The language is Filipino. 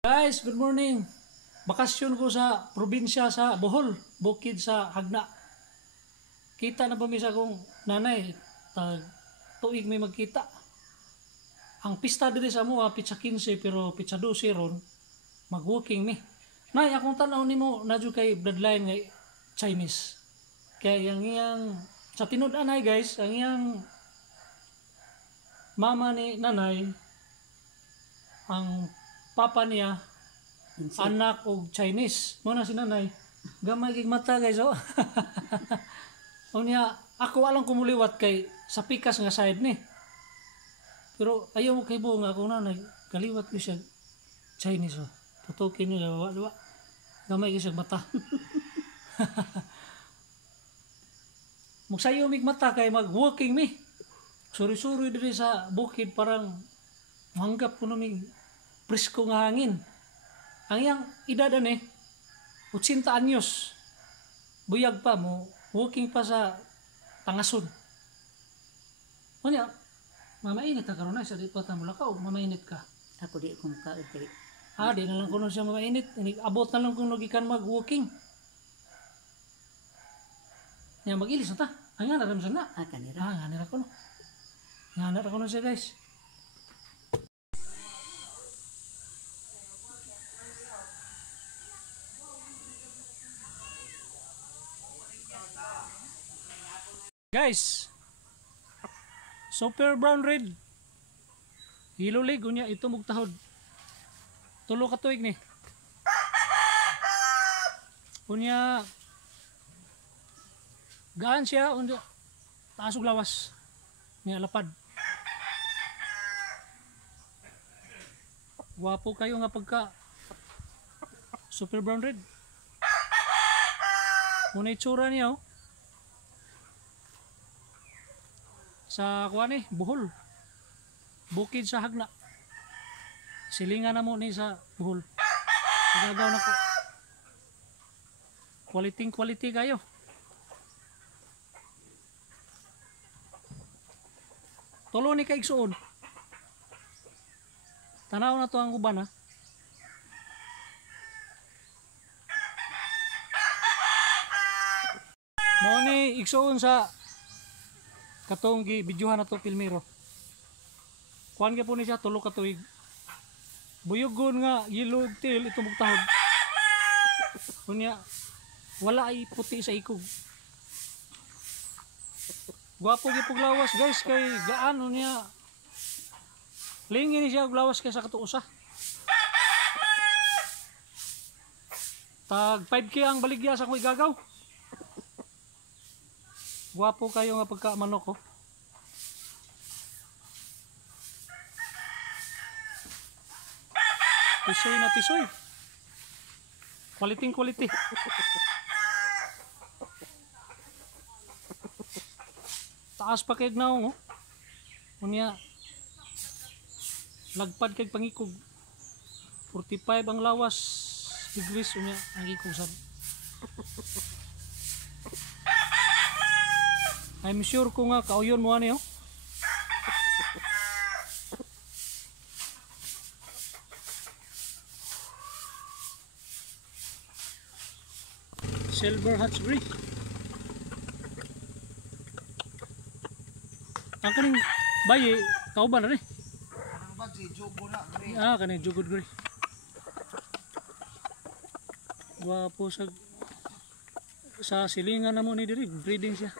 Guys, good morning. Bakasyon ko sa probinsya sa Bohol, bukid sa Hagna. Kita na pamisa kong nanay, tuig may magkita. Ang pista diri sa mo, pizza 15 pero pizza 12 ron, mag-walking mi. Nay, akong tanaw nimo na jud kay bloodline nga Chinese. Kaya yang iyang sa tinud-an ay guys, ang iyang mama ni nanay, ang papa niya anak og Chinese mo na si nanay gamay kay mata guys oh. Unya ako alang kumuliwat kay sa pikas nga side ni pero ayaw mo kay buong ako nanay kaliwat ko siya Chinese oh tutukin niya diba gamay kay siya mata. Magsayo mig mata kay mag walking mi suri-suri diri sa bukid parang manggap ko naming presko nga hangin. Ang iyang edad ani 80 anyos. Buyag pa mo, walking pa sa Tangason. Unya, mamainit ka karon na sa di pa ta Mulakaw, mamainit ka. Ako di kong kaugay. Di na lang kuno siya mamainit. Abot na lang kuno gikan mag-walking. Nya mag-ilis na ta. Ang nga naram na. Kanira. Nga nira kuno. Nga nira kuno siya guys. Guys, super brown red hilulig unya ito mugtahod tulo ka tuig ni unya gaan siya unya taas ug lawas niya lapad wapo kayo nga pagka super brown red muna itsura niya oh sa kuan ni Bohol bukid sa Hagna silingan na mo ni sa Bohol gagaw na ko quality kayo tulo ni kay igsuon tanaw na to ang uban ha mo ni igsuon sa katong gi-videohan na to filmero. Kuan ka po ni siya tulo ka tuig. Buyugon nga yellow tail ito mugtahod. Kunya wala ay puti sa ikog. Gwapo gi puglawas guys kay gaano niya. Lingi ni siya gulawas kay sa katuusa. Tag 5K ang baligya sa akong igagaw. Gwapo kayo nga pagka manok oh. Tisoy na tisoy. Quality. Taas pa kay gnaw oh. Unya lagpad kay pangikog. 45 ang lawas degrees unya ang ikog sad. I'm sure ko nga kauyon mo ano Silver Hatchbury. Ang kaning bayi kauban na ni. Kanang badji jugo na gray. Kaning jugod gray. Gwapo sa silingan na mo ni diri breeding siya.